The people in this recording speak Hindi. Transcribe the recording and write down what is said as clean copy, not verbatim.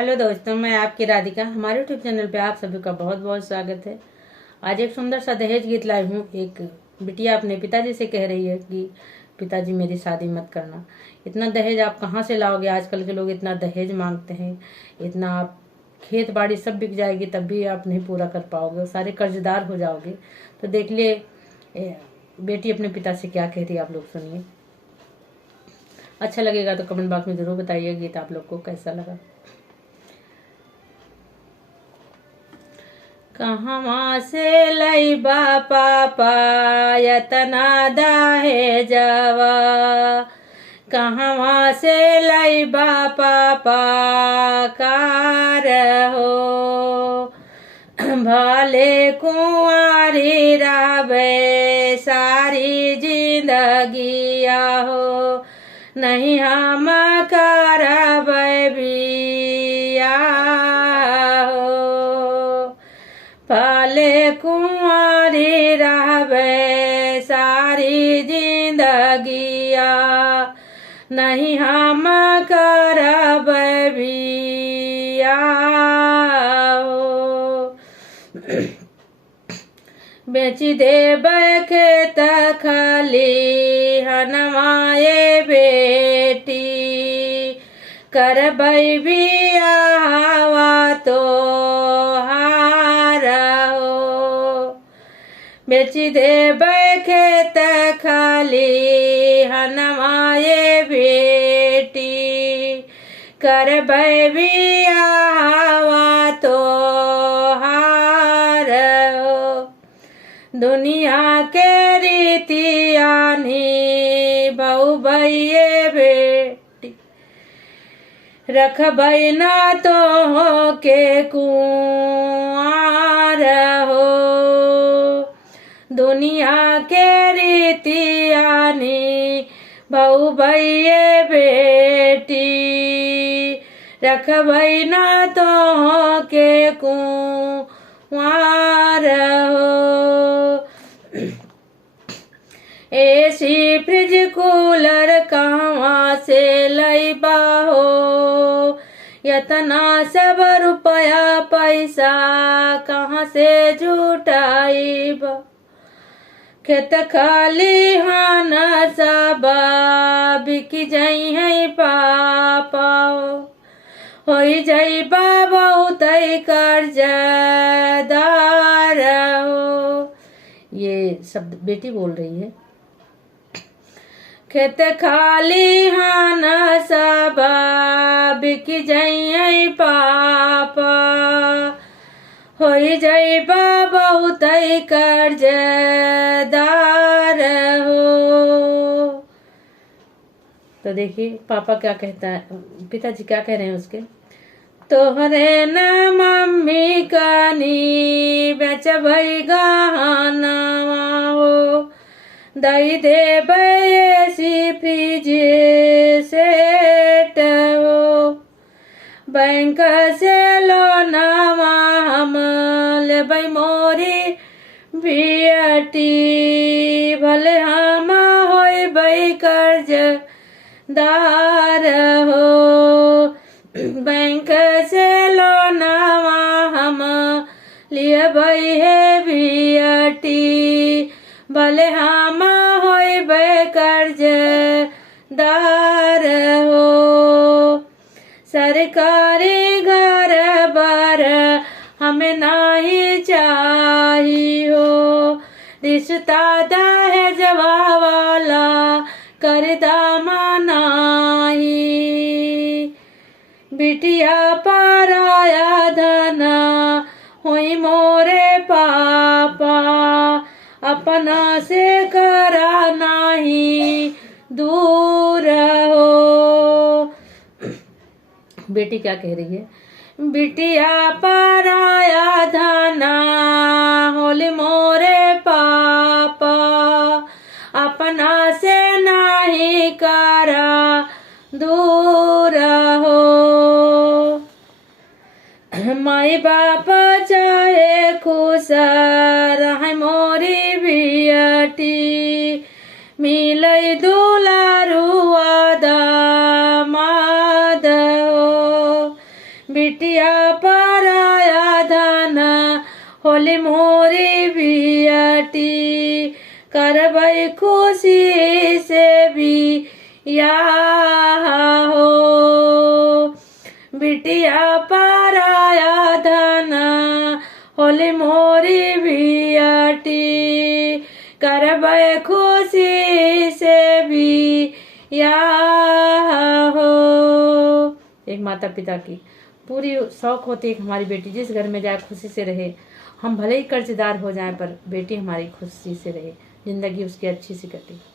हेलो दोस्तों, मैं आपकी राधिका। हमारे यूट्यूब चैनल पे आप सभी का बहुत बहुत स्वागत है। आज एक सुंदर सा दहेज गीत लाई हूँ। एक बिटिया अपने पिताजी से कह रही है कि पिताजी मेरी शादी मत करना। इतना दहेज आप कहाँ से लाओगे? आजकल के लोग इतना दहेज मांगते हैं, इतना आप खेत बाड़ी सब बिक जाएगी तब भी आप नहीं पूरा कर पाओगे, सारे कर्जदार हो जाओगे। तो देख लिए बेटी अपने पिता से क्या कह रही है, आप लोग सुनिए। अच्छा लगेगा तो कमेंट बॉक्स में जरूर बताइए गीत आप लोग को कैसा लगा। कहवा से लैबा पापा यतना दहेजवा, कहवा से लैबा पापा कार हो। भले कुंवारी रहे सारी जिंदगिया हो, नहीं हम करबै बिया हो। भले कुंवारी रहबे सारी जिंदगिया, नहीं हम करबै बिया हो। बेची देबै खेत खलिहनवाए बेटी, करबै बियाहवा तो बेची देबै खेत खलिहनवाए बेटी, करबै बियाहवा तो हार हो। दुनिया के रीतियानी बहुबैये बेटी, रखबै ना तो हो के कुंवार हो। दुनिया के रीतियानी बहुबैये बेटी, रखबै ना तो हो के कुंवार हो। एसी फ्रिज कूलर कहाँ से लैबा हो, यतना सब रुपया पैसा कहाँ से जुटाइबा। खेत खलिहान सब बिक जाइ है पापा, हो जाइबा बहुत कर्जदार हो। ये शब्द बेटी बोल रही है। खेत खलिहान सब बिक जाइ है पापा, हो जाइबा बहुत कर्जदार हो। तो देखिए पापा क्या कहता है, पिताजी क्या कह रहे हैं उसके। तोहरे न मम्मी कनी बेचबै गहनवा हो, दई देबै एसी फ्रिज सेट हो। बैंक से लोनवा हम लेबै मोरी बियटी, भले हम होबै कर्जदार हो। बैंक से लोनवा हम लेबै हे बियटी, भले हम होबै कर्जदार हो। सरकारी घर बार हमें नहीं चाहिए, रिश्ता दहेजवा वाला कर दामनाही। बिटिया पराया धना हुई मोरे पापा, अपना से करा नहीं दूर हो। बेटी क्या कह रही है। बिटिया पराया धना होली मोरे पापा, अपना से नहीं करा दूर हो। माई बाप चाहे खुश रहे मोरी बियटी, मिलै दुलारुआ दामाद हो। बिटिया पराया धन होली मोरी बियाटी करबै खुशी से भी या हो। बिटिया पराया धन होली मोरी बियाटी करबै खुशी से भी या हो। एक माता पिता की पूरी शौक होती है कि हमारी बेटी जिस घर में जाए खुशी से रहे। हम भले ही कर्जदार हो जाएं पर बेटी हमारी खुशी से रहे, जिंदगी उसकी अच्छी सी कटे।